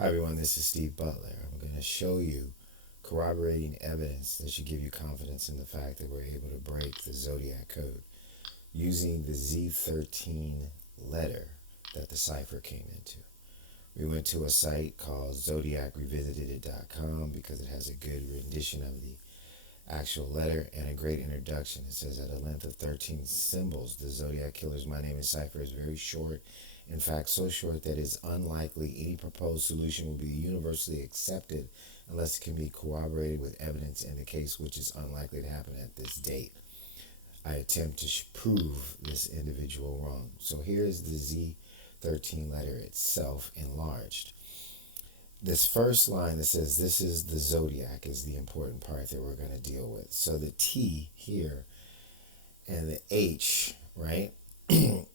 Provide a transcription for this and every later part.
Hi everyone, this is Steve Butler. I'm going to show you corroborating evidence that should give you confidence in the fact that we're able to break the Zodiac code using the Z13 letter that the cipher came into. We went to a site called ZodiacRevisitedIt.com because it has a good rendition of the actual letter and a great introduction. It says at a length of 13 symbols, the Zodiac Killer's My Name is cipher is very short. In fact, so short that it's unlikely any proposed solution will be universally accepted unless it can be corroborated with evidence in the case, which is unlikely to happen at this date. I attempt to prove this individual wrong. So here's the Z13 letter itself enlarged. This first line that says this is the Zodiac is the important part that we're going to deal with. So the T here and the H, right?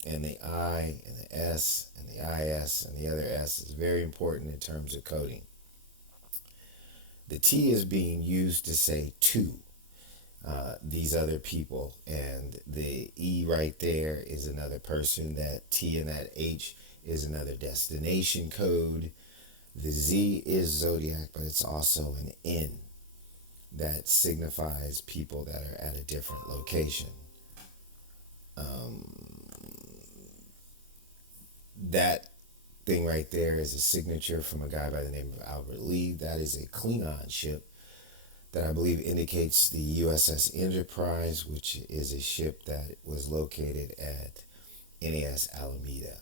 And the I and the S and the IS and the other S is very important in terms of coding. The T is being used to say to these other people, and the E right there is another person. That T and that H is another destination code. The Z is Zodiac, but it's also an N that signifies people that are at a different location. That thing right there is a signature from a guy by the name of Albert Lee. That is a Klingon ship that I believe indicates the USS Enterprise, which is a ship that was located at NAS Alameda.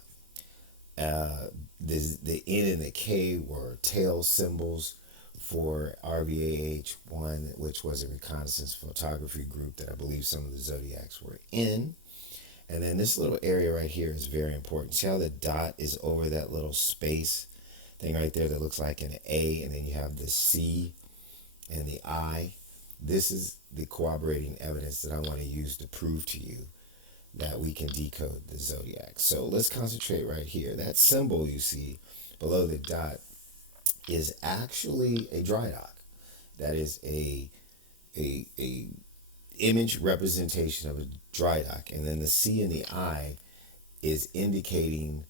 The N and the K were tail symbols for RVAH-1, which was a reconnaissance photography group that I believe some of the Zodiacs were in. And then this little area right here is very important. See how the dot is over that little space thing right there that looks like an A, and then you have the C and the I. This is the corroborating evidence that I want to use to prove to you that we can decode the Zodiac. So let's concentrate right here. That symbol you see below the dot is actually a dry dock. That is a image representation of a dry dock, and then the C and the I is indicating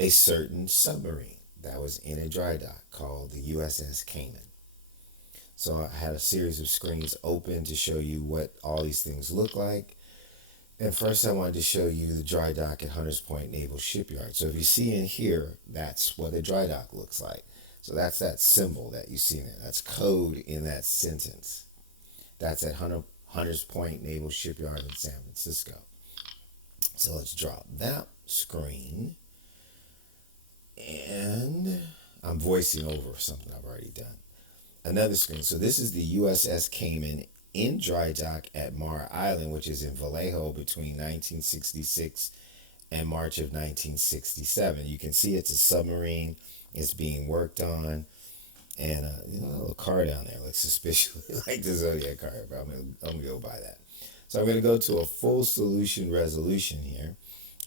a certain submarine that was in a dry dock called the USS Cayman. So I had a series of screens open to show you what all these things look like. And first I wanted to show you the dry dock at Hunters Point Naval Shipyard. So if you see in here, that's what a dry dock looks like. So that's that symbol that you see there. That's code in that sentence. That's at Hunters Point Naval Shipyard in San Francisco. So let's drop that screen. And I'm voicing over something I've already done. Another screen. So this is the USS Cayman in dry dock at Mar Island, which is in Vallejo between 1966 and March of 1967. You can see it's a submarine. It's being worked on. And a little car down there looks suspiciously like the Zodiac car, but I'm gonna go by that. So I'm gonna go to a full solution resolution here.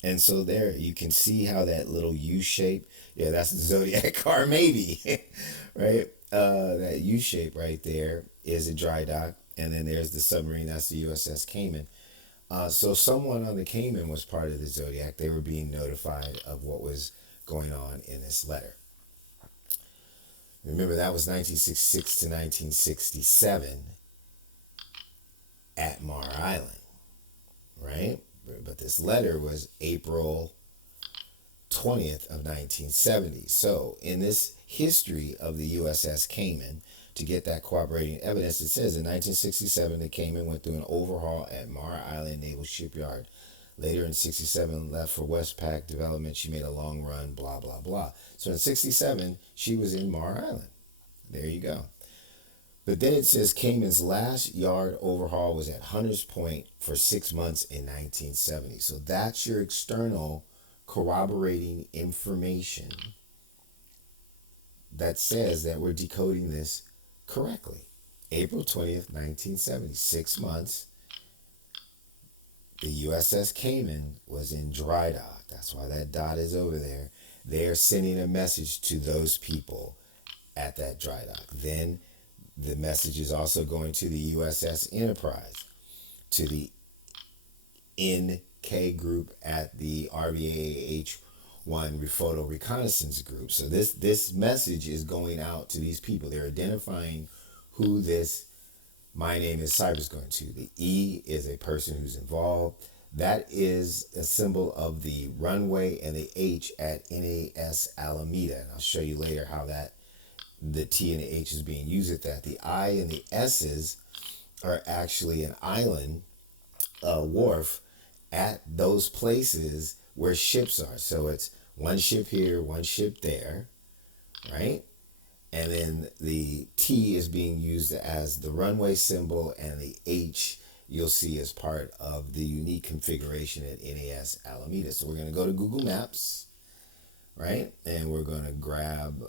And so there you can see how that little U shape, yeah, that's the Zodiac car maybe, right? That U shape right there is a dry dock, and then there's the submarine, that's the USS Cayman. So someone on the Cayman was part of the Zodiac. They were being notified of what was going on in this letter. Remember, that was 1966 to 1967 at Mar Island, right? But this letter was April 20th of 1970. So in this history of the USS Cayman, to get that corroborating evidence, it says in 1967, the Cayman went through an overhaul at Mar Island Naval Shipyard. Later in 67, left for Westpac development. She made a long run, blah, blah, blah. So in 67, she was in Mar Island. There you go. But then it says Cayman's last yard overhaul was at Hunters Point for 6 months in 1970. So that's your external corroborating information that says that we're decoding this correctly. April 20th, 1970, 6 months. The USS Cayman was in dry dock. That's why that dot is over there. They are sending a message to those people at that dry dock. Then the message is also going to the USS Enterprise, to the NK group at the RVAH one photo reconnaissance group. So this message is going out to these people. They're identifying who this "my name is Cipher" is going to. The E is a person who's involved. That is a symbol of the runway, and the H at NAS Alameda. And I'll show you later how that the T and the H is being used at that. The I and the S's are actually an island wharf at those places where ships are. So it's one ship here, one ship there, right? And then the T is being used as the runway symbol, and the H you'll see as part of the unique configuration at NAS Alameda. So we're going to go to Google Maps, right? And we're going to grab,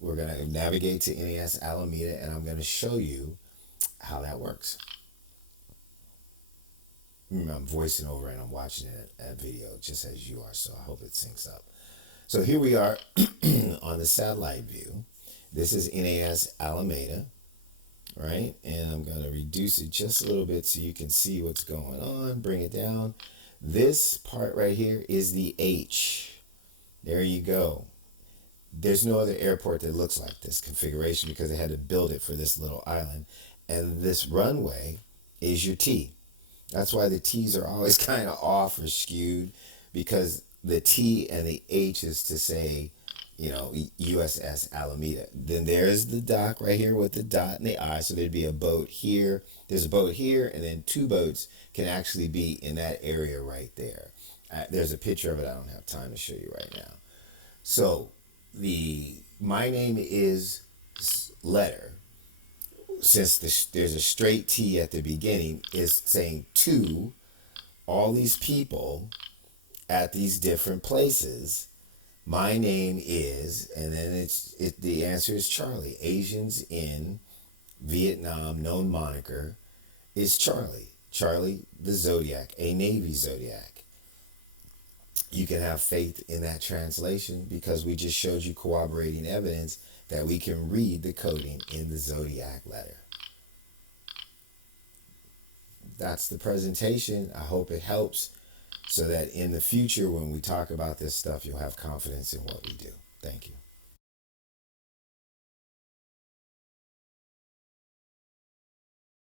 we're going to navigate to NAS Alameda, and I'm going to show you how that works. Remember, I'm voicing over and I'm watching a video just as you are, so I hope it syncs up. So here we are on the satellite view. This is NAS Alameda, right? And I'm going to reduce it just a little bit so you can see what's going on. Bring it down. This part right here is the H. There you go. There's no other airport that looks like this configuration because they had to build it for this little island. And this runway is your T. That's why the T's are always kind of off or skewed, because the T and the H is to say, you know, USS Alameda. Then there's the dock right here with the dot and the I. So there'd be a boat here. There's a boat here, and then two boats can actually be in that area right there. There's a picture of it. I don't have time to show you right now. So the "my name is" letter, since there's a straight T at the beginning, is saying to all these people at these different places, "My name is," and then the answer is Charlie. Asians in Vietnam, known moniker is Charlie. Charlie the Zodiac, a Navy Zodiac. You can have faith in that translation because we just showed you corroborating evidence that we can read the coding in the Zodiac letter. That's the presentation. I hope it helps so that in the future when we talk about this stuff, you'll have confidence in what we do. Thank you.